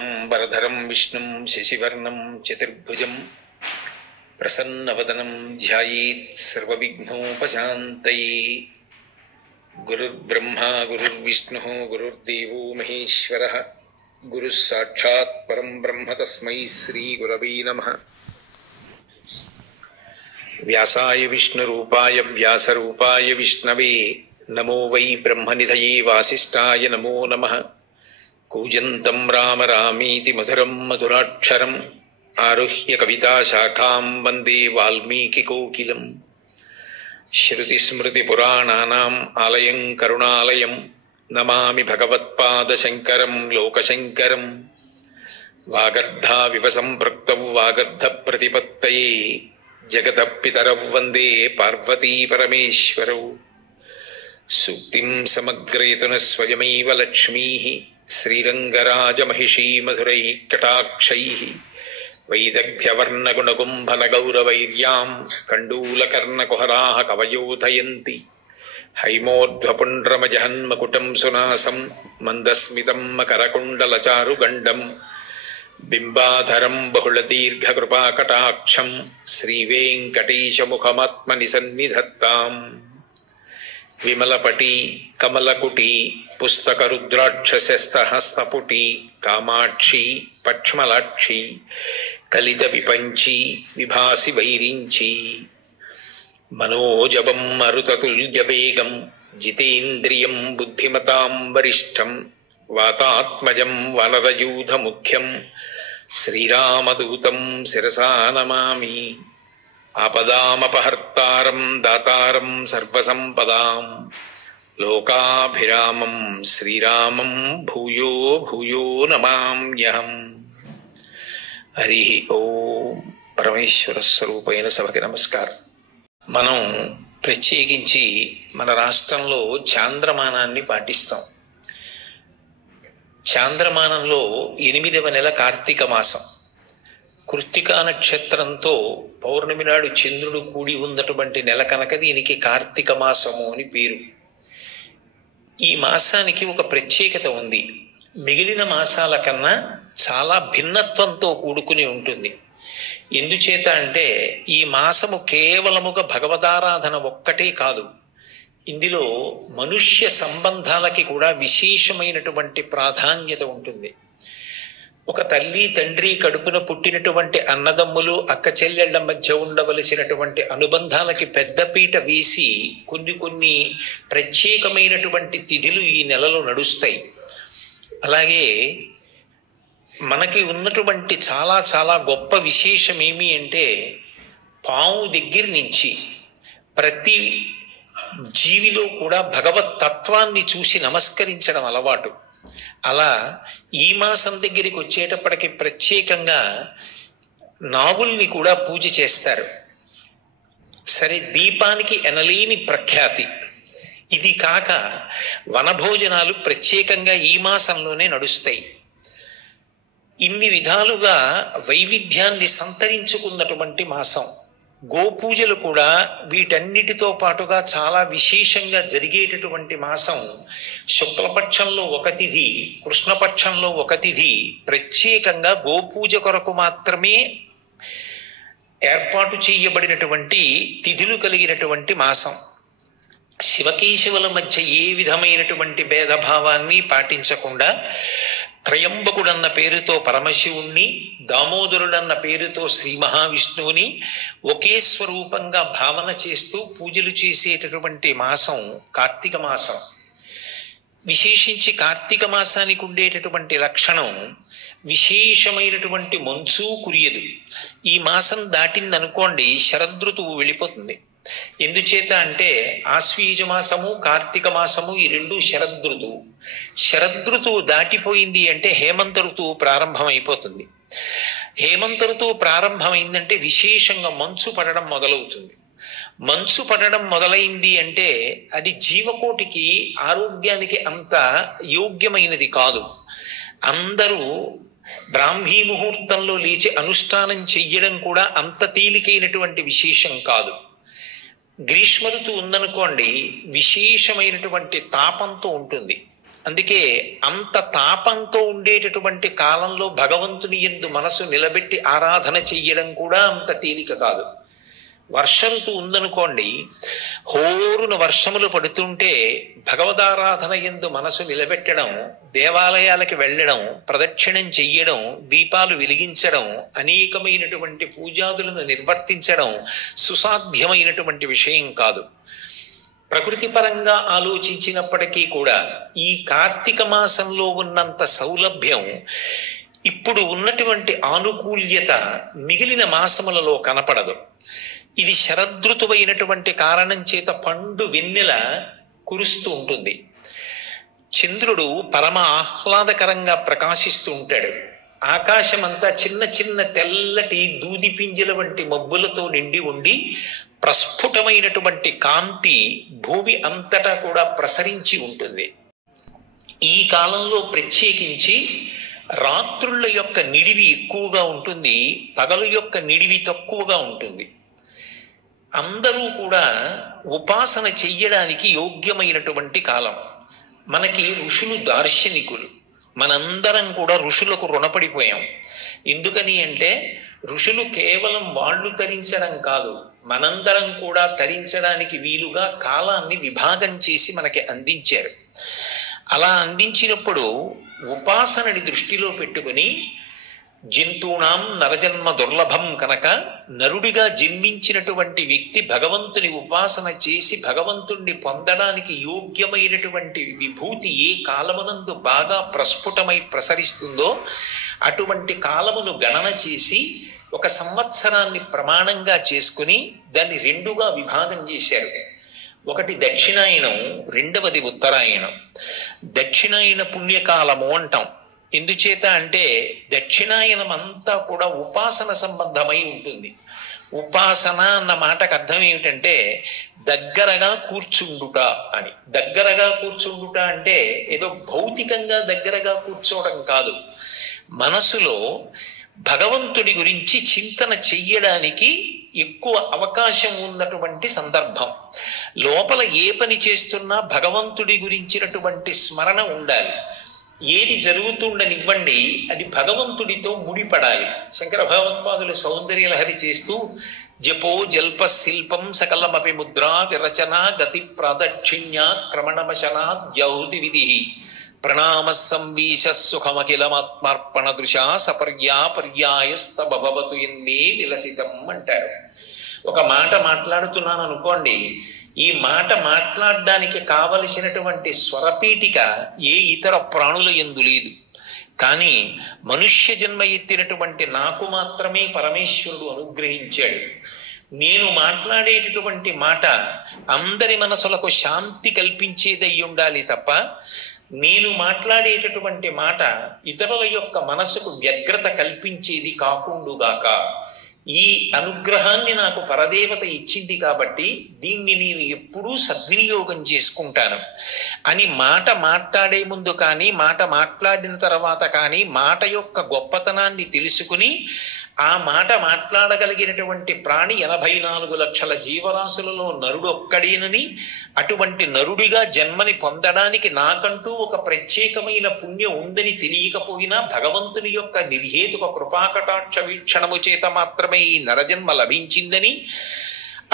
వరధరం విష్ణుం శశివర్ణం చతుర్భుజం ప్రసన్నవదనం ధ్యాయేత్ సర్వవిఘ్నోపశాంతయే. గురుర్బ్రహ్మా గురుర్విష్ణుః గురుర్దేవో మహేశ్వరః గురుః సాక్షాత్ పరం బ్రహ్మ తస్మై శ్రీ గురవే నమః. వ్యాసాయ విష్ణురూపాయ వ్యాసరూపాయ విష్ణవే నమో వై బ్రహ్మనిధయే వాసిష్ఠాయ నమో నమః. కూజంతం రామ రామీతి మధురం మధురాక్షరం ఆరుహ్య కవితాశాఖాం వందే వాల్మీకికోకిలం. శ్రుతిస్మృతిపురాణానాం ఆలయం కరుణాలయం నమామి భగవత్పాదశంకరం లోకశంకరం. వాగర్ధావివ సంపృక్తౌ వాగర్ధప్రతిపత్తయే జగతః పితరౌ వందే పార్వతీ పరమేశ్వరౌ. సూక్తిం సమగ్రయతున స్వయమైవ లక్ష్మీః శ్రీరంగరాజమహిషీ మధురైః కటాక్షైః. వైదగ్ధ్యవర్ణగుణగుంభనగౌరవైర్యాం కండూలకర్ణకుహరాः కవయోధయంతి. హైమోర్ధ్వపుండ్రమజహన్మకుటం సునాసం మందస్మితం మకరకుండలచారుగండం. బింబాధరం బహుళదీర్ఘకృపాకటాక్షం శ్రీవేంకటేశముఖమాత్మని సన్నిధత్తాం. విమలపటి కమలకుటి పుస్తకరుద్రాక్షసస్తహస్తపుటి కామాక్షి పక్ష్మలాక్షి కలిత విపంచి విభాసి వైరించి. మనోజవం మరుతతుల్యవేగం జితేంద్రియం బుద్ధిమతాం వరిష్టం. వాతాత్మజం వనరయూధముఖ్యం శ్రీరామదూతం శిరసా నమామి. ఆపదామపహర్తారం దాతారం సర్వసంపదాం లోకాభిరామం శ్రీరామం భూయో భూయో నమామ్యహం. హరి ఓం. పరమేశ్వర స్వరూపైన సభకి నమస్కారం. మనం ప్రత్యేకించి మన రాష్ట్రంలో చాంద్రమానాన్ని పాటిస్తాం. చాంద్రమానంలో 8వ నెల కార్తీక మాసం. కృత్తికా నక్షత్రంతో పౌర్ణమి నాడు చంద్రుడు కూడి ఉన్నటువంటి నెల కనుక దీనికి కార్తీక మాసము అని పేరు. ఈ మాసానికి ఒక ప్రత్యేకత ఉంది. మిగిలిన మాసాల కన్నా చాలా భిన్నత్వంతో కూడుకుని ఉంటుంది. ఎందుచేత అంటే ఈ మాసము కేవలముగా భగవదారాధన ఒక్కటే కాదు, ఇందులో మనుష్య సంబంధాలకి కూడా విశేషమైనటువంటి ప్రాధాన్యత ఉంటుంది. ఒక తల్లి తండ్రి కడుపున పుట్టినటువంటి అన్నదమ్ములు అక్క చెల్లెళ్ల మధ్య ఉండవలసినటువంటి అనుబంధాలకి పెద్దపీట వేసి కొన్ని ప్రత్యేకమైనటువంటి తిథులు ఈ నెలలో నడుస్తాయి. అలాగే మనకి ఉన్నటువంటి చాలా చాలా గొప్ప విశేషం ఏమి అంటే పాము దగ్గర నుంచి ప్రతి జీవిలో కూడా భగవత్ తత్వాన్ని చూసి నమస్కరించడం అలవాటు. అలా ఈ మాసం దగ్గరికి వచ్చేటప్పటికి ప్రత్యేకంగా నాగుల్ని కూడా పూజ చేస్తారు. సరే, దీపానికి ఎనలేని ప్రఖ్యాతి. ఇది కాక వనభోజనాలు ప్రత్యేకంగా ఈ మాసంలోనే నడుస్తాయి. ఇన్ని విధాలుగా వైవిధ్యాన్ని సంతరించుకున్నటువంటి మాసం. గోపూజలు కూడా వీటన్నిటితో పాటుగా చాలా విశేషంగా జరిగేటటువంటి మాసం. శుక్లపక్షంలో ఒక తిథి, కృష్ణపక్షంలో ఒక తిథి ప్రత్యేకంగా గోపూజ కొరకు మాత్రమే ఏర్పాటు చేయబడినటువంటి తిథులు కలిగినటువంటి మాసం. శివకేశవుల మధ్య ఏ విధమైనటువంటి భేదభావాన్ని పాటించకుండా త్రయంబకుడన్న పేరుతో పరమశివుణ్ణి, దామోదరుడన్న పేరుతో శ్రీ మహావిష్ణువుని ఒకే స్వరూపంగా భావన చేస్తూ పూజలు చేసేటటువంటి మాసం కార్తీక మాసం. విశేషించి కార్తీక మాసానికి ఉండేటటువంటి లక్షణం విశేషమైనటువంటి మంచు కురియదు. ఈ మాసం దాటిందనుకోండి శరదృతువు వెళ్ళిపోతుంది. ఎందుచేత అంటే ఆశ్వీజ మాసము కార్తీక మాసము ఈ రెండు శరదృతువు. శరదృతువు దాటిపోయింది అంటే హేమంత ఋతువు ప్రారంభమైపోతుంది. హేమంత ఋతువు ప్రారంభమైందంటే విశేషంగా మంచు పడడం మొదలవుతుంది. మంచు పడడం మొదలైంది అంటే అది జీవకోటికి ఆరోగ్యానికి అంత యోగ్యమైనది కాదు. అందరూ బ్రాహ్మీ ముహూర్తంలో లేచి అనుష్ఠానం చెయ్యడం కూడా అంత తేలికైనటువంటి విశేషం కాదు. గ్రీష్మ ఋతువు ఉందనుకోండి విశేషమైనటువంటి తాపంతో ఉంటుంది. అందుకే అంత తాపంతో ఉండేటటువంటి కాలంలో భగవంతుని యందు మనసు నిలబెట్టి ఆరాధన చెయ్యడం కూడా అంత తేలిక కాదు. వర్ష ఋతువు ఉందనుకోండి, హోరున వర్షములు పడుతుంటే భగవదారాధన యందు మనసు నిలబెట్టడం, దేవాలయాలకి వెళ్ళడం, ప్రదక్షిణం చెయ్యడం, దీపాలు వెలిగించడం, అనేకమైనటువంటి పూజాదులను నిర్వర్తించడం సుసాధ్యమైనటువంటి విషయం కాదు. ప్రకృతి పరంగా ఆలోచించినప్పటికీ కూడా ఈ కార్తీక మాసంలో ఉన్నంత సౌలభ్యం, ఇప్పుడు ఉన్నటువంటి ఆనుకూల్యత మిగిలిన మాసములలో కనపడదు. ఇది శరదృతువైనటువంటి కారణం చేత పండు వెన్నెల కురుస్తూ ఉంటుంది. చంద్రుడు పరమ ఆహ్లాదకరంగా ప్రకాశిస్తూ ఉంటాడు. ఆకాశం అంతా చిన్న చిన్న తెల్లటి దూది పింజల వంటి మబ్బులతో నిండి ఉండి ప్రస్ఫుటమైనటువంటి కాంతి భూమి అంతటా కూడా ప్రసరించి ఉంటుంది. ఈ కాలంలో ప్రత్యేకించి రాత్రుల యొక్క నిడివి ఎక్కువగా ఉంటుంది, పగలు యొక్క నిడివి తక్కువగా ఉంటుంది. అందరూ కూడా ఉపాసన చెయ్యడానికి యోగ్యమైనటువంటి కాలం. మనకి ఋషులు దార్శనికులు, మనందరం కూడా ఋషులకు రుణపడిపోయాం. ఎందుకని అంటే ఋషులు కేవలం వాళ్ళు తరించడం కాదు, మనందరం కూడా తరించడానికి వీలుగా కాలాన్ని విభాగం చేసి మనకి అందించారు. అలా అందించినప్పుడు ఉపాసనని దృష్టిలో పెట్టుకుని, జంతూనాం నరజన్మ దుర్లభం కనుక నరుడిగా జన్మించినటువంటి వ్యక్తి భగవంతుని ఉపాసన చేసి భగవంతుణ్ణి పొందడానికి యోగ్యమైనటువంటి విభూతి ఏ కాలమునందు బాగా ప్రస్ఫుటమై ప్రసరిస్తుందో అటువంటి కాలమును గణన చేసి ఒక సంవత్సరాన్ని ప్రమాణంగా చేసుకుని దాన్ని రెండుగా విభాగం చేశారు. ఒకటి దక్షిణాయనం, రెండవది ఉత్తరాయణం. దక్షిణాయన పుణ్యకాలము అంటాం. ఎందుచేత అంటే దక్షిణాయనం అంతా కూడా ఉపాసన సంబంధమై ఉంటుంది. ఉపాసన అన్న మాటకు అర్థం ఏమిటంటే దగ్గరగా కూర్చుండుట అని. దగ్గరగా కూర్చుండుట అంటే ఏదో భౌతికంగా దగ్గరగా కూర్చోవడం కాదు, మనసులో భగవంతుడి గురించి చింతన చెయ్యడానికి ఎక్కువ అవకాశం ఉన్నటువంటి సందర్భం. లోపల ఏ పని చేస్తున్నా భగవంతుడి గురించినటువంటి స్మరణ ఉండాలి. ఏది జరుగుతుండనివ్వండి, అది భగవంతుడితో ముడిపడాలి. శంకర భగవత్పాదులు సౌందర్యలహరి చేస్తూ జపో జల్ప శిల్పం సకలమపి ముద్రా విరచన గతి ప్రాదక్షిణ్య క్రమణమశనా ద్యౌతి విధి ప్రణామ సంవీశ సుఖమఖిలమాత్మార్పణ దృశా సపర్యా పర్యాయస్తభవతు ఎన్నే విలసితం అంటారు. ఒక మాట మాట్లాడుతున్నాను అనుకోండి, ఈ మాట మాట్లాడడానికి కావలసినటువంటి స్వరపీఠిక ఏ ఇతర ప్రాణుల యందు లేదు. కానీ మనుష్య జన్మ ఎత్తినటువంటి నాకు మాత్రమే పరమేశ్వరుడు అనుగ్రహించాడు. నేను మాట్లాడేటటువంటి మాట అందరి మనసులకు శాంతి కల్పించేదై ఉండాలి తప్ప నేను మాట్లాడేటటువంటి మాట ఇతరుల యొక్క మనసుకు వ్యగ్రత కల్పించేది కాకుండుగాక. ఈ అనుగ్రహాన్ని నాకు పరదేవత ఇచ్చింది కాబట్టి దీన్ని నేను ఎప్పుడూ సద్వినియోగం చేసుకుంటాను అని మాట మాట్లాడే ముందు కానీ మాట మాట్లాడిన తర్వాత కానీ మాట యొక్క గొప్పతనాన్ని తెలుసుకుని ఆ మాట మాట్లాడగలిగినటువంటి ప్రాణి 84 లక్షల జీవరాశులలో నరుడు ఒక్కడేనని, అటువంటి నరుడిగా జన్మని పొందడానికి నాకంటూ ఒక ప్రత్యేకమైన పుణ్యం ఉందని తెలియకపోయినా భగవంతుని యొక్క నిర్హేతుక కృపాకటాక్ష వీక్షణము చేత మాత్రమే ఈ నరజన్మ లభించిందని,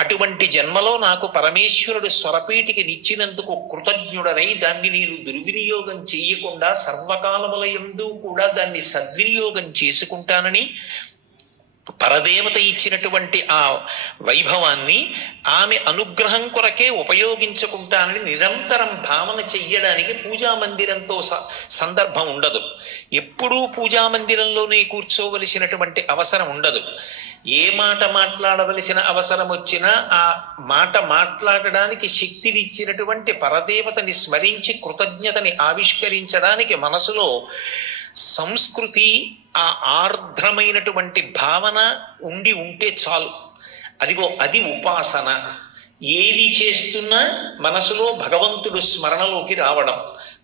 అటువంటి జన్మలో నాకు పరమేశ్వరుడు స్వరపీఠికి నిచ్చినందుకు కృతజ్ఞుడనై దాన్ని నేను దుర్వినియోగం చెయ్యకుండా సర్వకాలములయందు కూడా దాన్ని సద్వినియోగం చేసుకుంటానని, పరదేవత ఇచ్చినటువంటి ఆ వైభవాన్ని ఆమె అనుగ్రహం కొరకే ఉపయోగించుకుంటానని నిరంతరం భావన చెయ్యడానికి పూజా మందిరంతో సందర్భం ఉండదు. ఎప్పుడూ పూజా మందిరంలోనే కూర్చోవలసినటువంటి అవసరం ఉండదు. ఏ మాట మాట్లాడవలసిన అవసరం వచ్చినా ఆ మాట మాట్లాడడానికి శక్తినిచ్చినటువంటి పరదేవతని స్మరించి కృతజ్ఞతని ఆవిష్కరించడానికి మనసులో సంస్కృతి, ఆ ఆర్ద్రమైనటువంటి భావన ఉంటే చాలు. అదిగో అది ఉపాసన. ఏది చేస్తున్నా మనసులో భగవంతుడు స్మరణలోకి రావడం.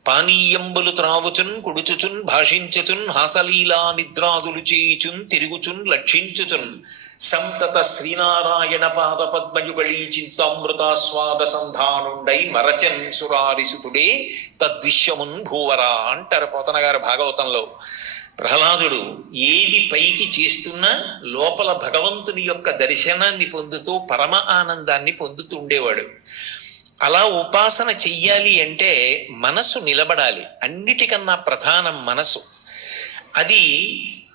పానీయంబులు త్రావుచున్ కుడుచుచున్ భాషించుచున్ హాసలీలా నిద్రాదులు చేయుచున్ తిరుగుచున్ లక్షించుచున్ సంతత శ్రీనారాయణ పాద పద్మయుగళీ చింతామృతాస్వాద సంధానుండై మరచన్ సురారిసుతుడే తద్విశ్వమున్ భూవరా అంటారు పోతన గారు భాగవతంలో. ప్రహ్లాదుడు ఏది పైకి చేస్తున్నా లోపల భగవంతుని యొక్క దర్శనాన్ని పొందుతూ పరమ ఆనందాన్ని పొందుతూ ఉండేవాడు. అలా ఉపాసన చెయ్యాలి అంటే మనసు నిలబడాలి. అన్నిటికన్నా ప్రధానం మనసు. అది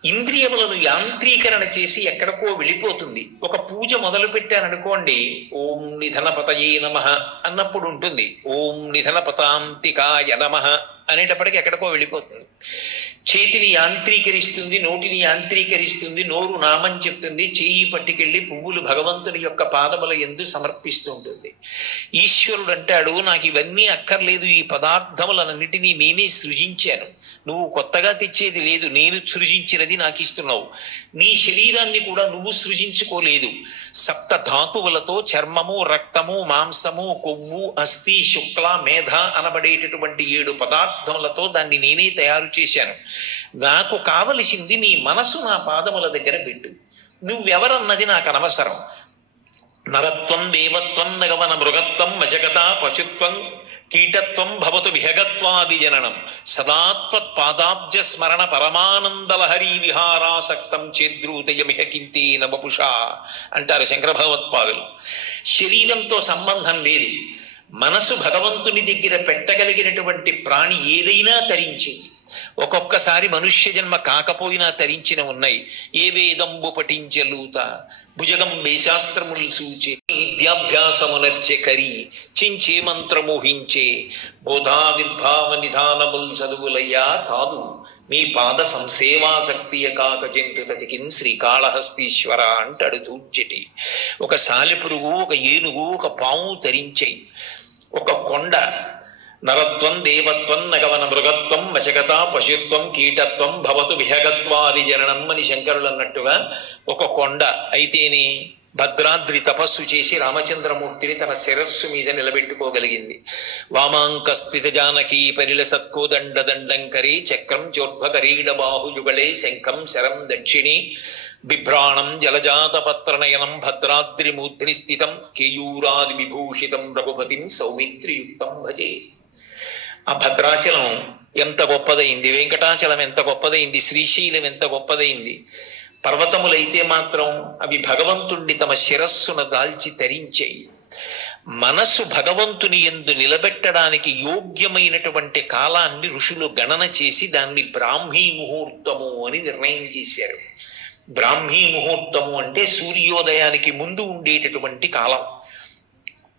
ఇంద్రియములను యాంత్రీకరణ చేసి ఎక్కడికో వెళ్ళిపోతుంది. ఒక పూజ మొదలు పెట్టారనుకోండి, ఓం నిధనపతయే నమః అన్నప్పుడు ఉంటుంది, ఓం నిధనపతాంతికాయ నమః అనేటప్పటికి ఎక్కడికో వెళ్ళిపోతుంది. చేతిని యాంత్రీకరిస్తుంది, నోటిని యాంత్రీకరిస్తుంది, నోరు నామం చెప్తుంది, చేయి పట్టుకెళ్ళి పువ్వులు భగవంతుని యొక్క పాదముల యందు సమర్పిస్తూ ఉంటుంది. ఈశ్వరుడు అంటాడు, నాకు ఇవన్నీ అక్కర్లేదు, ఈ పదార్థములన్నిటినీ నేనే సృజించాను, నువ్వు కొత్తగా తెచ్చేది లేదు, నేను సృజించినది నాకు ఇస్తున్నావు. నీ శరీరాన్ని కూడా నువ్వు సృజించుకోలేదు. సప్త ధాతువులతో చర్మము, రక్తము, మాంసము, కొవ్వు, అస్థి, శుక్ల, మేధ అనబడేటటువంటి 7 పదార్థములతో దాన్ని నేనే తయారు చేశాను. నాకు కావలసింది నీ మనసు నా పాదముల దగ్గర పెట్టు. నువ్వెవరన్నది నాకు అనవసరం. నరత్వం, దేవత్వం, నగవన మృగత్వం, వశకత, పశుత్వం, కీటత్వం భవతు విహగత్వాది జననం సదాత్వత్ పాదాబ్జ స్మరణ పరమానందలహరీ విహారాసక్తం చేద్రూదయమిహ కింతేన వపుషా అంటారు శంకర భగవత్పాదులు. శరీరంతో సంబంధం లేదు. మనసు భగవంతుని దగ్గర పెట్టగలిగినటువంటి ప్రాణి ఏదైనా తరించింది. ఒక్కొక్కసారి మనుష్య జన్మ కాకపోయినా తరించిన ఉన్నాయి. ఏ వేదంబు పఠించలూత భుజగం వేశాస్త్రములు సూచే విద్యాభ్యాసమునర్చె కరి చించే మంత్రమోహించే బోధావిర్భావ నిధానముల్ చదువులయ్యా కాదు మీ పాద సంసేవాసక్తియ కాక జంతు తతికిన్ శ్రీకాళహస్తీశ్వర అంటాడు దూర్జటి. ఒక సాలెపురుగు, ఒక ఏనుగు, ఒక పాము తరించాయి. ఒక కొండ నరత్వం, దేవత్వం, నగవన మృగత్వం, వశకత, పశుత్వం, కీటత్వం భవతు విహగత్వాది జననం అని శంకరులు అన్నట్టుగా ఒక కొండ అయితేనే భద్రాద్రి తపస్సు చేసి రామచంద్రమూర్తిని తన శిరస్సు మీద నిలబెట్టుకోగలిగింది. వామాంక స్థిత జానకీ పరిల సత్కోదండ దండంకరే చక్రం చోర్ధ్వకరీడ బాహుయుగళే శంఖం శరం దక్షిణి బిభ్రాణం జలజాత పత్రనయనం భద్రాద్రి మూర్ధిని స్థితం కేయూరాది విభూషితం రఘుపతిం సౌమిత్రియుక్తం భజే. ఆ భద్రాచలం ఎంత గొప్పదైంది, వెంకటాచలం ఎంత గొప్పదైంది, శ్రీశైలం ఎంత గొప్పదైంది. పర్వతములైతే మాత్రం అవి భగవంతుణ్ణి తమ శిరస్సును దాల్చి తరించాయి. మనసు భగవంతుని యందు నిలబెట్టడానికి యోగ్యమైనటువంటి కాలాన్ని ఋషులు గణన చేసి దాన్ని బ్రాహ్మీ ముహూర్తము అని నిర్ణయం చేశారు. బ్రాహ్మీ ముహూర్తము అంటే సూర్యోదయానికి ముందు ఉండేటటువంటి కాలం.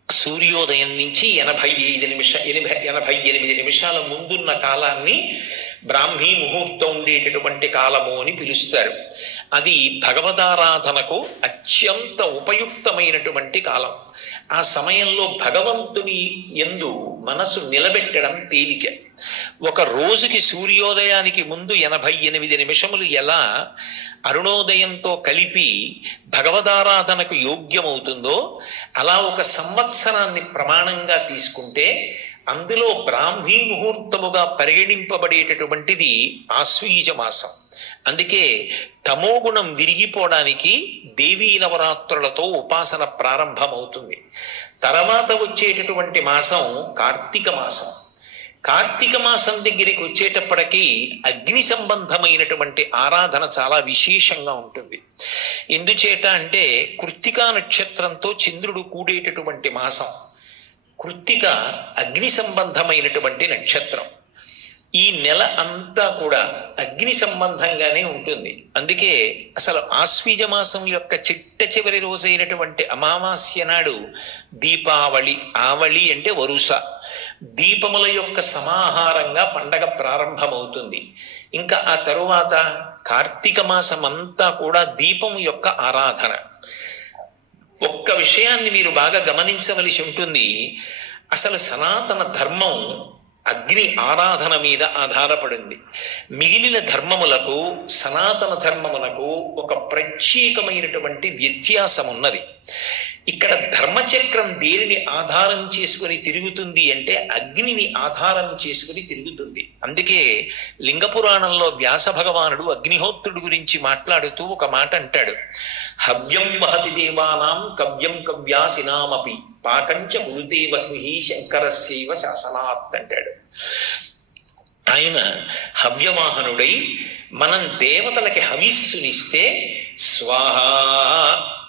సూర్యోదయం నుంచి 88 నిమిషాల ముందున్న కాలాన్ని బ్రాహ్మీ ముహూర్తం ఉండేటటువంటి కాలము అని పిలుస్తారు. అది భగవదారాధనకు అత్యంత ఉపయుక్తమైనటువంటి కాలం. ఆ సమయంలో భగవంతుని యందు మనసు నిలబెట్టడం తేలిక. ఒక రోజుకి సూర్యోదయానికి ముందు 88 నిమిషములు ఎలా అరుణోదయంతో కలిపి భగవదారాధనకు యోగ్యమవుతుందో అలా ఒక సంవత్సరాన్ని ప్రమాణంగా తీసుకుంటే అందులో బ్రాహ్మీ ముహూర్తముగా పరిగణింపబడేటటువంటిది ఆశ్వీజ మాసం. అందుకే తమోగుణం విరిగిపోవడానికి దేవీ నవరాత్రులతో ఉపాసన ప్రారంభమవుతుంది. తర్వాత వచ్చేటటువంటి మాసం కార్తీక మాసం. కార్తీక మాసం దగ్గరికి వచ్చేటప్పటికీ అగ్ని సంబంధమైనటువంటి ఆరాధన చాలా విశేషంగా ఉంటుంది. ఎందుచేత అంటే కృత్తికా నక్షత్రంతో చంద్రుడు కూడేటటువంటి మాసం. కృత్తిక అగ్ని సంబంధమైనటువంటి నక్షత్రం. ఈ నెల అంతా కూడా అగ్ని సంబంధంగానే ఉంటుంది. అందుకే అసలు ఆశ్వీజ మాసం యొక్క చిట్ట చివరి రోజైనటువంటి అమావాస్య నాడు దీపావళి, ఆవళి అంటే వరుస, దీపముల యొక్క సమాహారంగా పండగ ప్రారంభమవుతుంది. ఇంకా ఆ తరువాత కార్తీక మాసం అంతా కూడా దీపము యొక్క ఆరాధన. ఒక్క విషయాన్ని మీరు బాగా గమనించవలసి ఉంటుంది. అసలు సనాతన ధర్మం అగ్ని ఆరాధన మీద ఆధారపడింది. మిగిలిన ధర్మములకు సనాతన ధర్మమునకు ఒక ప్రత్యేకమైనటువంటి వ్యత్యాసం ఉన్నది. ఇక్కడ ధర్మచక్రం దేనిని ఆధారం చేసుకుని తిరుగుతుంది అంటే అగ్నిని ఆధారం చేసుకుని తిరుగుతుంది. అందుకే లింగ పురాణంలో వ్యాస భగవానుడు అగ్నిహోత్రుడి గురించి మాట్లాడుతూ ఒక మాట అంటాడు, హవ్యం వహతి దేవానాం కవ్యం కవ్యాసినామపి పాకంచ కురుతే వహ్ని శంకరస్యైవ శాసనాత్ అంటాడు. ఆయన హవ్యవాహనుడై మనం దేవతలకి హవిస్సునిస్తే స్వాహ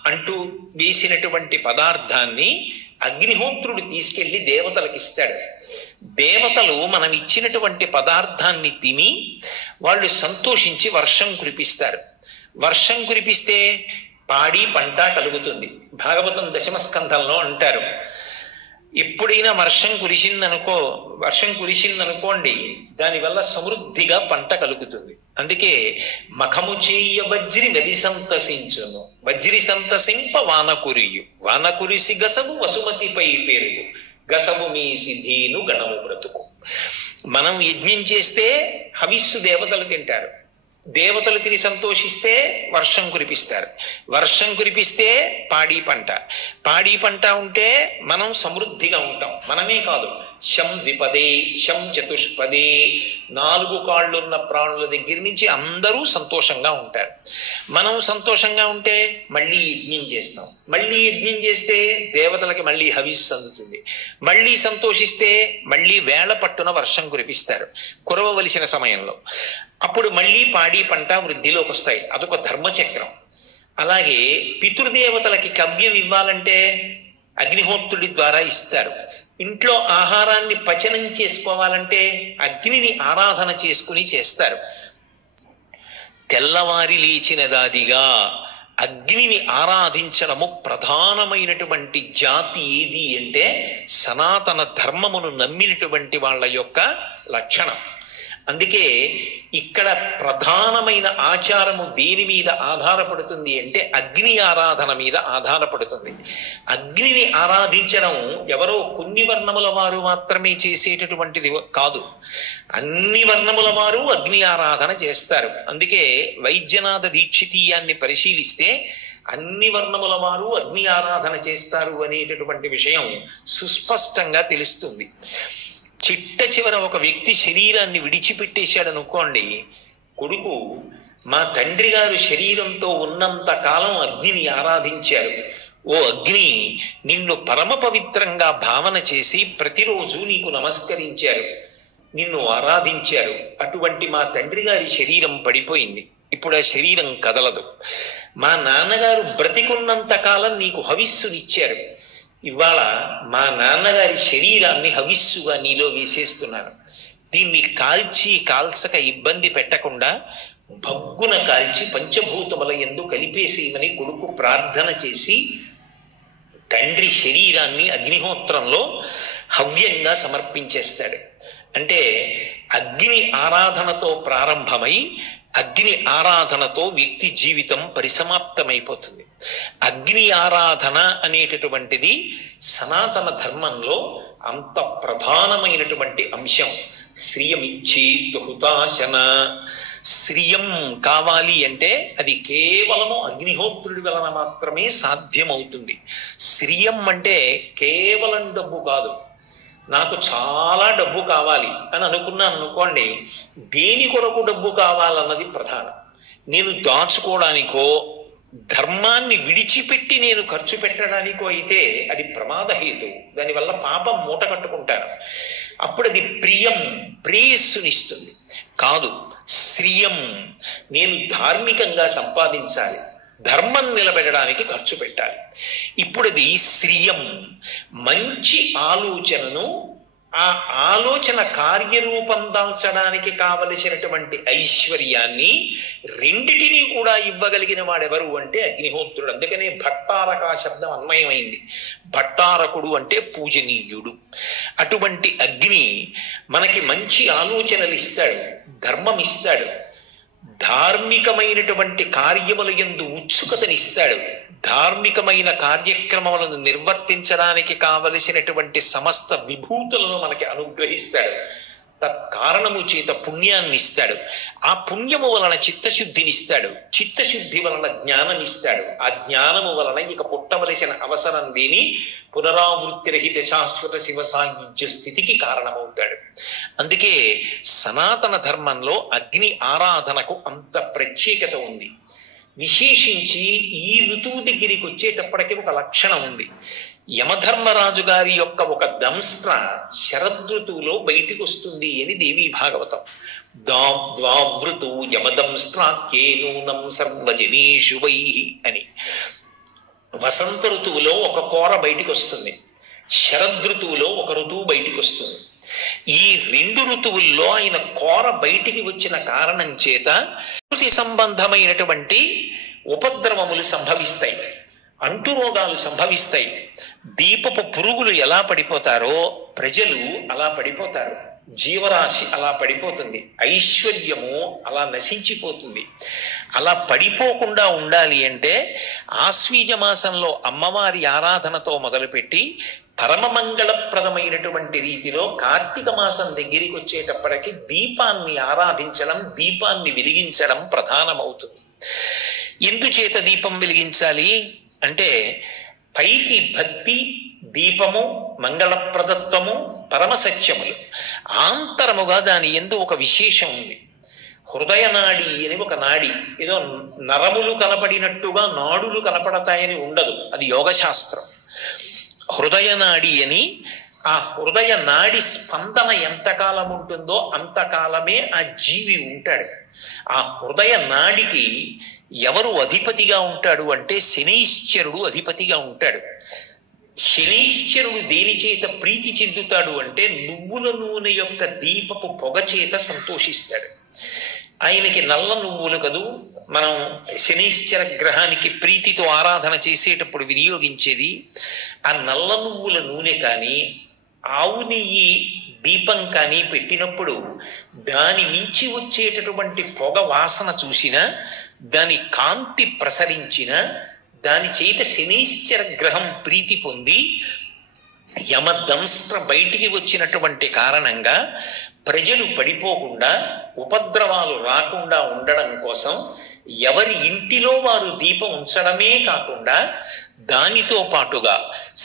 అంటూ వేసినటువంటి పదార్థాన్ని అగ్నిహోత్రుడు తీసుకెళ్లి దేవతలకు ఇస్తాడు. దేవతలు మనం ఇచ్చినటువంటి పదార్థాన్ని తిని వాళ్ళు సంతోషించి వర్షం కురిపిస్తారు. వర్షం కురిపిస్తే పాడి పంట కలుగుతుంది. భాగవతం దశమ స్కంధంలో అంటారు, ఎప్పుడైనా వర్షం కురిసిందనుకోండి దానివల్ల సమృద్ధిగా పంట కలుగుతుంది. అందుకే మఖము చేయ వజ్రి నది సంతసించును, వజ్రి సంతసింప వాన కురియు, వాన కురిసి గసవు వసుమతిపై పెరుగు, గసవు మీ సిద్ధీను గణము బ్రతుకు. మనం యజ్ఞం చేస్తే హవిస్సు దేవతలు తింటారు, దేవతలు తిని సంతోషిస్తే వర్షం కురిపిస్తారు, వర్షం కురిపిస్తే పాడి పంట ఉంటే మనం సమృద్ధిగా ఉంటాం. మనమే కాదు, శం ద్విపదే శం చతుష్పదే, 4 కాళ్ళున్న ప్రాణుల దగ్గర నుంచి అందరూ సంతోషంగా ఉంటారు. మనం సంతోషంగా ఉంటే మళ్ళీ యజ్ఞం చేస్తాం, మళ్ళీ యజ్ఞం చేస్తే దేవతలకి మళ్ళీ హవిస్సు అందుతుంది, మళ్ళీ సంతోషిస్తే మళ్ళీ వేళ పట్టున వర్షం కురిపిస్తారు కురవవలసిన సమయంలో. అప్పుడు మళ్ళీ పాడి పంట వృద్ధిలోకి వస్తాయి. అదొక ధర్మచక్రం. అలాగే పితృదేవతలకి కవ్యం ఇవ్వాలంటే అగ్నిహోత్రుడి ద్వారా ఇస్తారు. ఇంట్లో ఆహారాన్ని పచనం చేసుకోవాలంటే అగ్నిని ఆరాధన చేసుకుని చేస్తారు. తెల్లవారి లేచినదాదిగా అగ్నిని ఆరాధించడము ప్రధానమైనటువంటి జాతి ఏది అంటే సనాతన ధర్మమును నమ్మినటువంటి వాళ్ళ యొక్క లక్షణం. అందుకే ఇక్కడ ప్రధానమైన ఆచారము దేని మీద ఆధారపడుతుంది అంటే అగ్ని ఆరాధన మీద ఆధారపడుతుంది. అగ్నిని ఆరాధించడం ఎవరో కొన్ని వర్ణముల వారు మాత్రమే చేసేటటువంటిది కాదు, అన్ని వర్ణముల వారు అగ్ని ఆరాధన చేస్తారు. అందుకే వైద్యనాథ దీక్షితీయాన్ని పరిశీలిస్తే అన్ని వర్ణముల వారు అగ్ని ఆరాధన చేస్తారు అనేటటువంటి విషయం సుస్పష్టంగా తెలుస్తుంది. చిట్ట చివర ఒక వ్యక్తి శరీరాన్ని విడిచిపెట్టేశాడు అనుకోండి, కొడుకు మా తండ్రి గారు శరీరంతో ఉన్నంత కాలం అగ్నిని ఆరాధించారు, ఓ అగ్ని నిన్ను పరమ పవిత్రంగా భావన చేసి ప్రతిరోజు నీకు నమస్కరించారు, నిన్ను ఆరాధించారు. అటువంటి మా తండ్రి గారి శరీరం పడిపోయింది, ఇప్పుడు ఆ శరీరం కదలదు. మా నాన్నగారు బ్రతికున్నంత కాలం నీకు హవిస్సునిచ్చారు, ఇవాళ మా నాన్నగారి శరీరాన్ని హవిస్సుగా నీలో వేసేస్తున్నారు, దీన్ని కాల్చక ఇబ్బంది పెట్టకుండా భగ్గున కాల్చి పంచభూతముల యందు కలిపేసేయమని కొడుకు ప్రార్థన చేసి తండ్రి శరీరాన్ని అగ్నిహోత్రంలో హవ్యంగా సమర్పించేస్తాడు. అంటే అగ్ని ఆరాధనతో ప్రారంభమై అగ్ని ఆరాధనతో వ్యక్తి జీవితం పరిసమాప్తమైపోతుంది. అగ్ని ఆరాధన అనేటటువంటిది సనాతన ధర్మంలో అంత ప్రధానమైనటువంటి అంశం. శ్రియమిచ్చేత్ హుతాశన, శ్రియం కావాలి అంటే అది కేవలము అగ్నిహోత్రుడి వలన మాత్రమే సాధ్యమవుతుంది. శ్రియం అంటే కేవలం డబ్బు కాదు, నాకు చాలా డబ్బు కావాలి అని అనుకున్నాను అనుకోండి, దేని కొరకు డబ్బు కావాలన్నది ప్రధానం. నేను దాచుకోవడానికో ధర్మాన్ని విడిచిపెట్టి నేను ఖర్చు పెట్టడానికో అయితే అది ప్రమాదహేతు, దానివల్ల పాపం మూట కట్టుకుంటాను. అప్పుడు అది ప్రియం, ప్రేయస్సునిస్తుంది. కాదు, శ్రియం నేను ధార్మికంగా సంపాదించాలి, ధర్మం నిలబెట్టడానికి ఖర్చు పెట్టాలి. ఇప్పుడు అది శ్రియం, మంచి ఆలోచనను ఆ ఆలోచన కార్యరూపం దాల్చడానికి కావలసినటువంటి ఐశ్వర్యాన్ని రెండిటినీ కూడా ఇవ్వగలిగిన వాడెవరు అంటే అగ్నిహోత్రుడు. అందుకనే భట్టారక శబ్దం అన్వయమైంది. భట్టారకుడు అంటే పూజనీయుడు. అటువంటి అగ్ని మనకి మంచి ఆలోచనలు ఇస్తాడు, ధర్మం ఇస్తాడు, ధార్మికమైనటువంటి కార్యముల యందు ఉత్సుకతనిస్తాడు, ధార్మికమైన కార్యక్రమములను నిర్వర్తించడానికి కావలసినటువంటి సమస్త విభూతులను మనకి అనుగ్రహిస్తాడు. తత్కారణము చేత పుణ్యాన్ని ఇస్తాడు. ఆ పుణ్యము వలన చిత్తశుద్ధిని ఇస్తాడు. చిత్తశుద్ధి వలన జ్ఞానం ఇస్తాడు. ఆ జ్ఞానము వలన ఇక పుట్టవలసిన అవసరం లేని పునరావృత్తి రహిత శాశ్వత శివ సాయుధ్య స్థితికి కారణమవుతాడు. అందుకే సనాతన ధర్మంలో అగ్ని ఆరాధనకు అంత ప్రత్యేకత ఉంది. విశేషించి ఈ ఋతువు దగ్గరికి వచ్చేటప్పటికి ఒక లక్షణం ఉంది. యమధర్మరాజు గారి యొక్క ఒక దంస్ట్ర శరదృతువులో బయటికి వస్తుంది అని దేవీ భాగవతం. ద్వావృతు యమదంస్ట్రాఖ్యే నూనం సర్వజనేషు వై అని. వసంత ఋతువులో ఒక కోర బయటికి వస్తుంది, శరదృతువులో ఒక ఋతువు బయటికి వస్తుంది. ఈ రెండు ఋతువుల్లో ఆయన కోర బయటికి వచ్చిన కారణం చేత ప్రకృతి సంబంధమైనటువంటి ఉపద్రవములు సంభవిస్తాయి, అంటురోగాలు సంభవిస్తాయి. దీపపు పురుగులు ఎలా పడిపోతారో ప్రజలు అలా పడిపోతారు, జీవరాశి అలా పడిపోతుంది, ఐశ్వర్యము అలా నశించిపోతుంది. అలా పడిపోకుండా ఉండాలి అంటే ఆశ్వీజ మాసంలో అమ్మవారి ఆరాధనతో మొదలుపెట్టి పరమమంగళప్రదమైనటువంటి రీతిలో కార్తీక మాసం దగ్గరికి వచ్చేటప్పటికి దీపాన్ని ఆరాధించడం, దీపాన్ని వెలిగించడం ప్రధానమవుతుంది. ఎందుచేత దీపం వెలిగించాలి అంటే పైకి భక్తి, దీపము, మంగళప్రదత్వము, పరమసత్యములు, ఆంతరముగా దాని యందు ఒక విశేషం ఉంది. హృదయనాడి అని ఒక నాడి, ఏదో నరములు కనపడినట్టుగా నాడులు కనపడతాయని ఉండదు, అది యోగశాస్త్రం. హృదయనాడి అని, ఆ హృదయ నాడి స్పందన ఎంతకాలం ఉంటుందో అంతకాలమే ఆ జీవి ఉంటాడు. ఆ హృదయ నాడికి ఎవరు అధిపతిగా ఉంటాడు అంటే శనైశ్చరుడు అధిపతిగా ఉంటాడు. శనైశ్చరుడు దేని చేత ప్రీతి చెందుతాడు అంటే నువ్వుల నూనె యొక్క దీపపు పొగ చేత సంతోషిస్తాడు. ఆయనకి నల్ల నువ్వులు కదూ మనం శనైశ్చర గ్రహానికి ప్రీతితో ఆరాధన చేసేటప్పుడు వినియోగించేది. ఆ నల్ల నువ్వుల నూనె కానీ ఆవు నెయ్యి దీపం కానీ పెట్టినప్పుడు దాని మించి వచ్చేటటువంటి పొగ వాసన చూసినా, దాని కాంతి ప్రసరించిన, దాని చేత శనైశ్చర గ్రహం ప్రీతి పొంది యమదంస్ట్ర బయటికి వచ్చినటువంటి కారణంగా ప్రజలు పడిపోకుండా, ఉపద్రవాలు రాకుండా ఉండడం కోసం ఎవరి ఇంటిలో వారు దీపం ఉంచడమే కాకుండా దానితో పాటుగా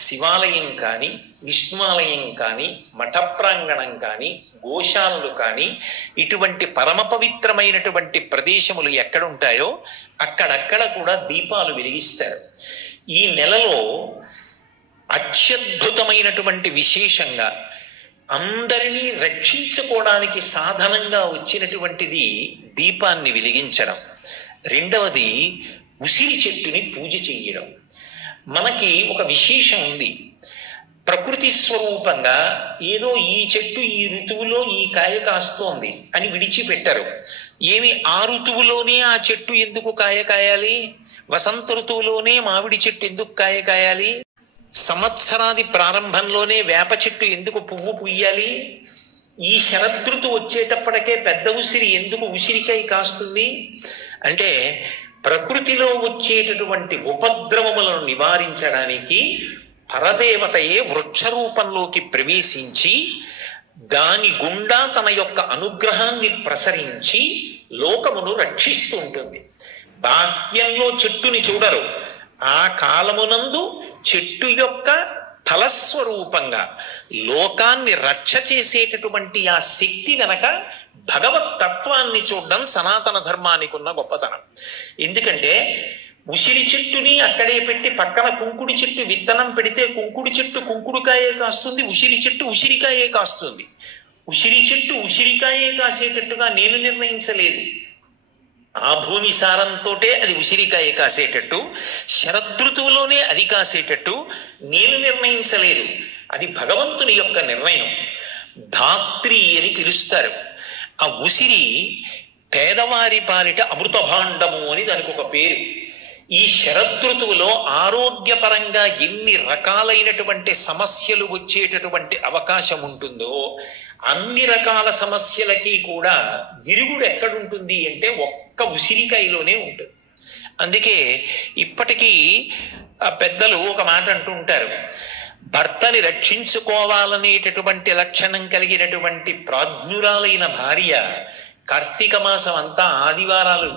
శివాలయం కానీ, విష్ణువాలయం కానీ, మఠ ప్రాంగణం కానీ, గోశాలలు కానీ, ఇటువంటి పరమ పవిత్రమైనటువంటి ప్రదేశములు ఎక్కడుంటాయో అక్కడక్కడ కూడా దీపాలు వెలిగిస్తారు. ఈ నెలలో అత్యద్భుతమైనటువంటి విశేషంగా అందరినీ రక్షించుకోవడానికి సాధనంగా వచ్చినటువంటిది దీపాన్ని వెలిగించడం. రెండవది ఉసిరి చెట్టుని పూజ చెయ్యడం. మనకి ఒక విశేషం ఉంది. ప్రకృతి స్వరూపంగా ఏదో ఈ చెట్టు ఈ ఋతువులో ఈ కాయ కాస్తోంది అని విడిచిపెట్టరు. ఏమి ఆ ఋతువులోనే ఆ చెట్టు ఎందుకు కాయ కాయాలి? వసంత ఋతువులోనే మామిడి చెట్టు ఎందుకు కాయ కాయాలి? సంవత్సరాది ప్రారంభంలోనే వేప చెట్టు ఎందుకు పువ్వు పుయ్యాలి? ఈ శరదృతు వచ్చేటప్పటికే పెద్ద ఉసిరి ఎందుకు ఉసిరికాయ కాస్తుంది అంటే ప్రకృతిలో వచ్చేటటువంటి ఉపద్రవములను నివారించడానికి పరదేవతయే వృక్ష రూపంలోకి ప్రవేశించి దాని గుండా తన యొక్క అనుగ్రహాన్ని ప్రసరించి లోకమును రక్షిస్తూ ఉంటుంది. బాహ్యంలో చెట్టుని చూడరు, ఆ కాలమునందు చెట్టు యొక్క ఫలస్వరూపంగా లోకాన్ని రక్ష చేసేటటువంటి ఆ శక్తి వెనక భగవత్ తత్వాన్ని చూడడం సనాతన ధర్మానికి ఉన్న గొప్పతనం. ఎందుకంటే ఉసిరి చెట్టుని అక్కడే పెట్టి పక్కన కుంకుడి చెట్టు విత్తనం పెడితే కుంకుడి చెట్టు కుంకుడుకాయే కాస్తుంది, ఉసిరి చెట్టు ఉసిరికాయే కాస్తుంది. ఉసిరి చెట్టు ఉసిరికాయే కాసేటట్టుగా నేను నిర్ణయించలేదు. ఆ భూమి సారంతోటే అది ఉసిరికాయ కాసేటట్టు, శరదృతువులోనే అది కాసేటట్టు నేను నిర్ణయించలేదు. అది భగవంతుని యొక్క నిర్ణయం. ధాత్రి అని పిలుస్తారు. ఆ ఉసిరి పేదవారి పాలిట అమృత భాండము అని దానికి ఒక పేరు. ఈ శరదృతువులో ఆరోగ్యపరంగా ఎన్ని రకాలైనటువంటి సమస్యలు వచ్చేటటువంటి అవకాశం ఉంటుందో అన్ని రకాల సమస్యలకి కూడా విరుగుడు ఎక్కడుంటుంది అంటే ఒక్క ఉసిరికాయలోనే ఉంటుంది. అందుకే ఇప్పటికీ ఆ పెద్దలు ఒక మాట అంటూ ఉంటారు, భర్తని రక్షించుకోవాలనేటటువంటి లక్షణం కలిగినటువంటి ప్రాజ్ఞురాలైన భార్య కార్తీక మాసం అంతా ఆదివారాలు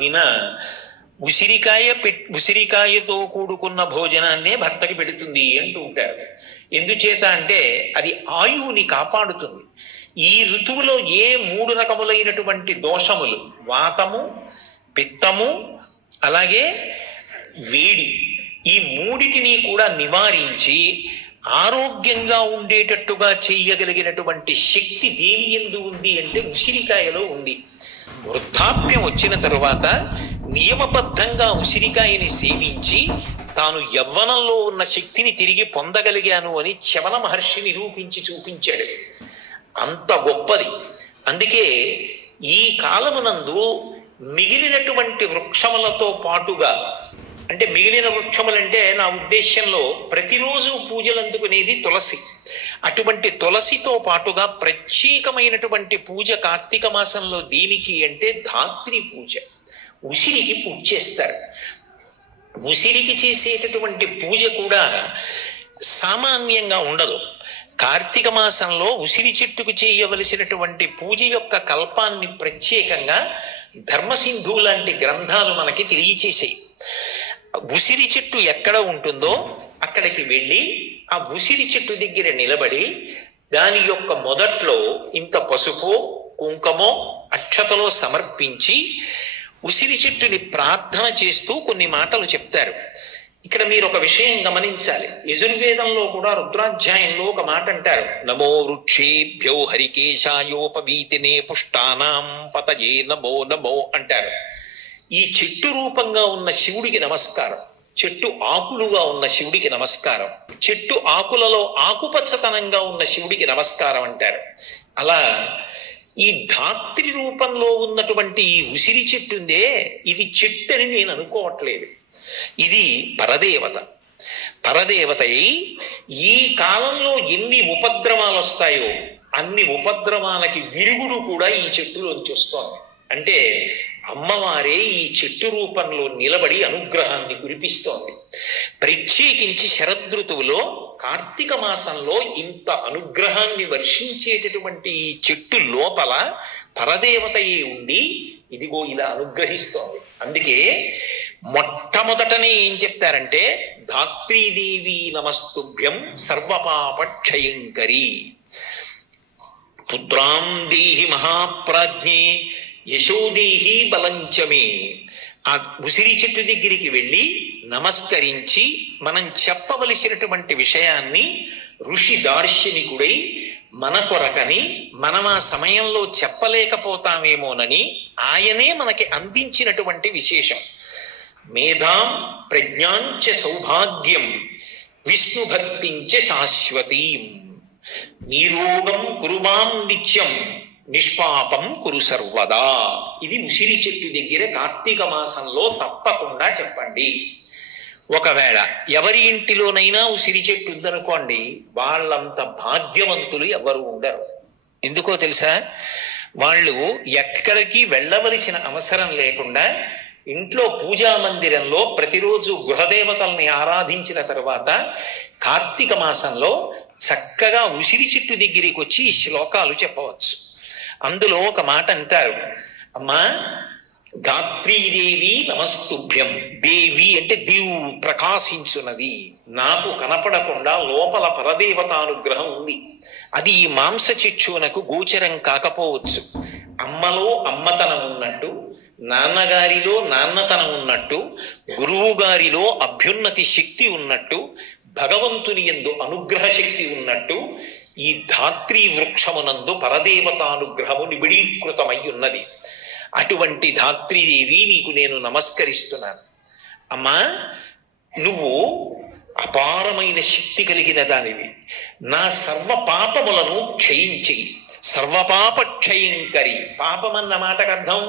ఉసిరికాయతో కూడుకున్న భోజనాన్నే భర్తకి పెడుతుంది అంటూ ఉంటారు. ఎందుచేత అంటే అది ఆయువుని కాపాడుతుంది. ఈ ఋతువులో ఏ 3 రకములైనటువంటి దోషములు, వాతము, పిత్తము, అలాగే వేడి, ఈ 3టిని కూడా నివారించి ఆరోగ్యంగా ఉండేటట్టుగా చేయగలిగినటువంటి శక్తి దేని యందు ఉంది అంటే ఉసిరికాయలో ఉంది. వృద్ధాప్యం వచ్చిన తరువాత నియమబద్ధంగా ఉసిరికాయని సేవించి తాను యవ్వనంలో ఉన్న శక్తిని తిరిగి పొందగలిగాను అని చవన మహర్షి నిరూపించి చూపించాడు. అంత గొప్పది. అందుకే ఈ కాలమునందు మిగిలినటువంటి వృక్షములతో పాటుగా, అంటే మిగిలిన వృక్షములంటే నా ఉద్దేశ్యంలో ప్రతిరోజు పూజలు అందుకునేది తులసి. అటువంటి తులసితో పాటుగా ప్రత్యేకమైనటువంటి పూజ కార్తీక మాసంలో దేనికి అంటే ధాత్రి పూజ. ఉసిరికి పూజ చేస్తారు. ఉసిరికి చేసేటటువంటి పూజ కూడా సామాన్యంగా ఉండదు. కార్తీక మాసంలో ఉసిరి చెట్టుకు చేయవలసినటువంటి పూజ యొక్క కల్పాన్ని ప్రత్యేకంగా ధర్మసింధు లాంటి గ్రంథాలు మనకి తెలియచేసాయి. ఉసిరి చెట్టు ఎక్కడ ఉంటుందో అక్కడికి వెళ్ళి ఆ ఉసిరి చెట్టు దగ్గర నిలబడి దాని యొక్క మొదట్లో ఇంత పసుపు, కుంకుమో, అక్షతలో సమర్పించి ఉసిరి చెట్టుని ప్రార్థన చేస్తూ కొన్ని మాటలు చెప్తారు. ఇక్కడ మీరు ఒక విషయం గమనించాలి. యజుర్వేదంలో కూడా రుద్రాధ్యాయంలో ఒక మాట అంటారు, నమో వృక్షేభ్యో హరికేశాయోపవీతినే పుష్టానాం పతయే నమో నమో అంటారు. ఈ చెట్టు రూపంగా ఉన్న శివుడికి నమస్కారం, చెట్టు ఆకులుగా ఉన్న శివుడికి నమస్కారం, చెట్టు ఆకులలో ఆకుపచ్చతనంగా ఉన్న శివుడికి నమస్కారం అంటారు. అలా ఈ ధాత్రి రూపంలో ఉన్నటువంటి ఈ ఉసిరి చెట్టు ఉందే, ఇది చెట్టు అని నేను అనుకోవట్లేదు. ఇది పరదేవత. పరదేవత అయి ఈ కాలంలో ఎన్ని ఉపద్రవాలు వస్తాయో అన్ని ఉపద్రవాలకి విరుగుడు కూడా ఈ చెట్టులోంచి వస్తోంది. అంటే అమ్మవారే ఈ చెట్టు రూపంలో నిలబడి అనుగ్రహాన్ని కురిపిస్తోంది. ప్రత్యేకించి శరదృతువులో కార్తీక మాసంలో ఇంత అనుగ్రహాన్ని వర్షించేటటువంటి ఈ చెట్టు లోపల పరదేవతయే ఉండి ఇదిగో ఇలా అనుగ్రహిస్తోంది. అందుకే మొట్టమొదటనే ఏం చెప్తారంటే ధాత్రీదేవి నమస్తుభ్యం సర్వపాప క్షయంకరి పుత్రాం దేహి మహాప్రాజ్ఞే యశోదేహి బలంచమే. ఆ ఉసిరి చెట్టు దగ్గరికి వెళ్ళి నమస్కరించి మనం చెప్పవలసినటువంటి విషయాన్ని ఋషి దార్శనికుడై మన కొరకని మనం ఆ సమయంలో చెప్పలేకపోతామేమోనని ఆయనే మనకి అందించినటువంటి విశేషం. మేధాం ప్రజ్ఞాంచ సౌభాగ్యం విష్ణుభక్తించ శాశ్వతీం నిరోగం కురుమాం నిత్యం నిష్పాపం కురు సర్వదా. ఇది ఉసిరి చెట్టు దగ్గర కార్తీక మాసంలో తప్పకుండా చెప్పండి. ఒకవేళ ఎవరి ఇంటిలోనైనా ఉసిరి చెట్టు ఉందనుకోండి, వాళ్ళంత భాగ్యవంతులు ఎవరు ఉండరు. ఎందుకో తెలుసా? వాళ్ళు ఎక్కడికి వెళ్ళవలసిన అవసరం లేకుండా ఇంట్లో పూజా మందిరంలో ప్రతిరోజు గృహదేవతల్ని ఆరాధించిన తర్వాత కార్తీక మాసంలో చక్కగా ఉసిరి చెట్టు దగ్గరికి వచ్చి ఈ శ్లోకాలు చెప్పవచ్చు. అందులో ఒక మాట అంటారు, అమ్మా ధాత్రీదేవి నమస్తుభ్యం. దేవి అంటే దీవు ప్రకాశించున్నది, నాకు కనపడకుండా లోపల పరదేవతానుగ్రహం ఉంది. అది ఈ మాంస చిక్షునకు గోచరం కాకపోవచ్చు. అమ్మలో అమ్మతనం ఉన్నట్టు, నాన్నగారిలో నాన్నతనం ఉన్నట్టు, గురువు గారిలో అభ్యున్నతి శక్తి ఉన్నట్టు, భగవంతుని యందు అనుగ్రహ శక్తి ఉన్నట్టు ఈ ధాత్రీ వృక్షమునందు పరదేవతానుగ్రహము నిబిడీకృతమై ఉన్నది. అటువంటి ధాత్రీదేవి నీకు నేను నమస్కరిస్తున్నాను. అమ్మా, నువ్వు అపారమైన శక్తి కలిగిన దానివి. నా సర్వ పాపములను క్షయించి సర్వపాప క్షయంకరి. పాపమన్న మాటకు అర్థం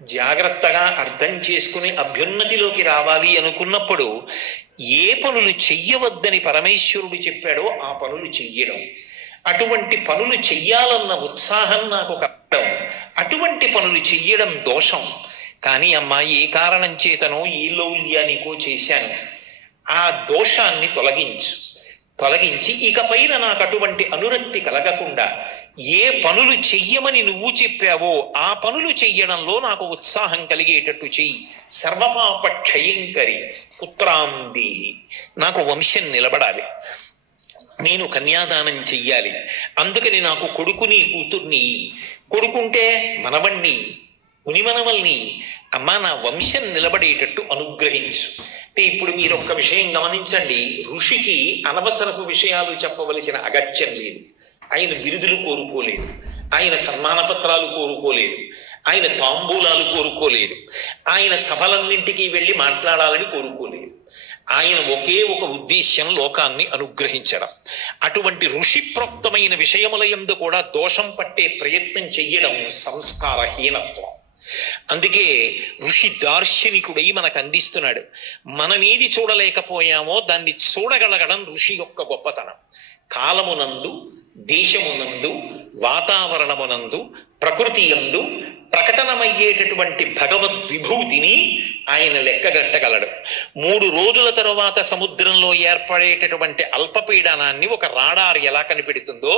జాగ్రత్తగా అర్థం చేసుకుని అభ్యున్నతిలోకి రావాలి అనుకున్నప్పుడు ఏ పనులు చెయ్యవద్దని పరమేశ్వరుడు చెప్పాడో ఆ పనులు చెయ్యడం, అటువంటి పనులు చెయ్యాలన్న ఉత్సాహం నాకు కలగడం, అటువంటి పనులు చెయ్యడం దోషం. కానీ అమ్మా, ఏ కారణం చేతనో ఏ లౌల్యానికో చేశాను, ఆ దోషాన్ని తొలగించు. తొలగించి ఇకపైన నాకు అటువంటి అనురక్తి కలగకుండా ఏ పనులు చెయ్యమని నువ్వు చెప్పావో ఆ పనులు చెయ్యడంలో నాకు ఉత్సాహం కలిగేటట్టు చెయ్యి. సర్వపాప క్షయంకరి పుత్రాం దేహి, నాకు వంశం నిలబడాలి, నేను కన్యాదానం చెయ్యాలి, అందుకని నాకు కొడుకుని కూతుర్ని, కొడుకుంటే మనవణ్ణి మునిమనవల్ని, అమ్మా నా వంశం నిలబడేటట్టు అనుగ్రహించు. అంటే ఇప్పుడు మీరు ఒక్క విషయం గమనించండి, ఋషికి అనవసరపు విషయాలు చెప్పవలసిన అగత్యం లేదు. ఆయన బిరుదులు కోరుకోలేదు, ఆయన సన్మాన పత్రాలు కోరుకోలేదు, ఆయన తాంబూలాలు కోరుకోలేదు, ఆయన సభలన్నింటికి వెళ్ళి మాట్లాడాలని కోరుకోలేదు. ఆయన ఒకే ఒక ఉద్దేశ్యం, లోకాన్ని అనుగ్రహించడం. అటువంటి ఋషి ప్రోక్తమైన విషయముల యందు కూడా దోషం పట్టే ప్రయత్నం చెయ్యడం సంస్కారహీనత్వం. అందుకే ఋషి దార్శనికుడై మనకు అందిస్తున్నాడు. మనమేది చూడలేకపోయామో దాన్ని చూడగలగడం ఋషి యొక్క గొప్పతనం. కాలమునందు, దేశమునందు, వాతావరణమునందు, ప్రకృతి యందు ప్రకటనమయ్యేటటువంటి భగవద్విభూతిని ఆయన లెక్కగట్టగలడు. 3 రోజుల తరువాత సముద్రంలో ఏర్పడేటటువంటి అల్పపీడనాన్ని ఒక రాడార్ ఎలా కనిపెడుతుందో,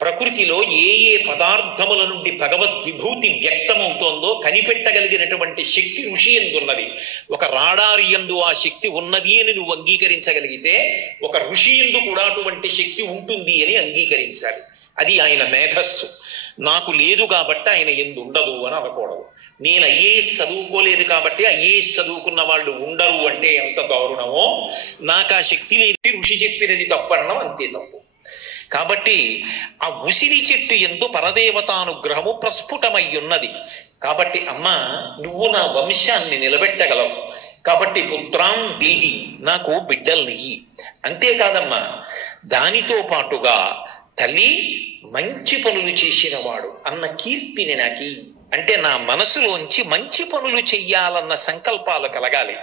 ప్రకృతిలో ఏ ఏ పదార్థముల నుండి భగవద్విభూతి వ్యక్తమవుతోందో కనిపెట్టగలిగినటువంటి శక్తి ఋషి ఎందున్నది. ఒక రాడార్ యందు ఆ శక్తి ఉన్నది అని నువ్వు అంగీకరించగలిగితే, ఒక ఋషి యందు కూడా అటువంటి శక్తి ఉంటుంది అని అంగీకరించాలి. అది ఆయన మేధస్సు. నాకు లేదు కాబట్టి ఆయన ఎందు ఉండదు అని అనకూడదు. నేను ఐఏఎస్ చదువుకోలేదు కాబట్టి ఐఏఎస్ చదువుకున్న వాళ్ళు ఉండరు అంటే ఎంత దారుణమో, నాకు ఆ శక్తి లేదు ఋషి చెప్పినది తప్పనడం అంతే తప్పు. కాబట్టి ఆ ఉసిరి చెట్టు ఎందు పరదేవతానుగ్రహము ప్రస్ఫుటమై ఉన్నది. కాబట్టి అమ్మా నువ్వు నా వంశాన్ని నిలబెట్టగలవు, కాబట్టి పుత్రాం దేహి, నాకు బిడ్డల్నియ్యి. అంతేకాదమ్మా, దానితో పాటుగా తల్లి మంచి పనులు చేసినవాడు అన్న కీర్తిని నాకి, అంటే నా మనసులోంచి మంచి పనులు చెయ్యాలన్న సంకల్పాలు కలగాలి.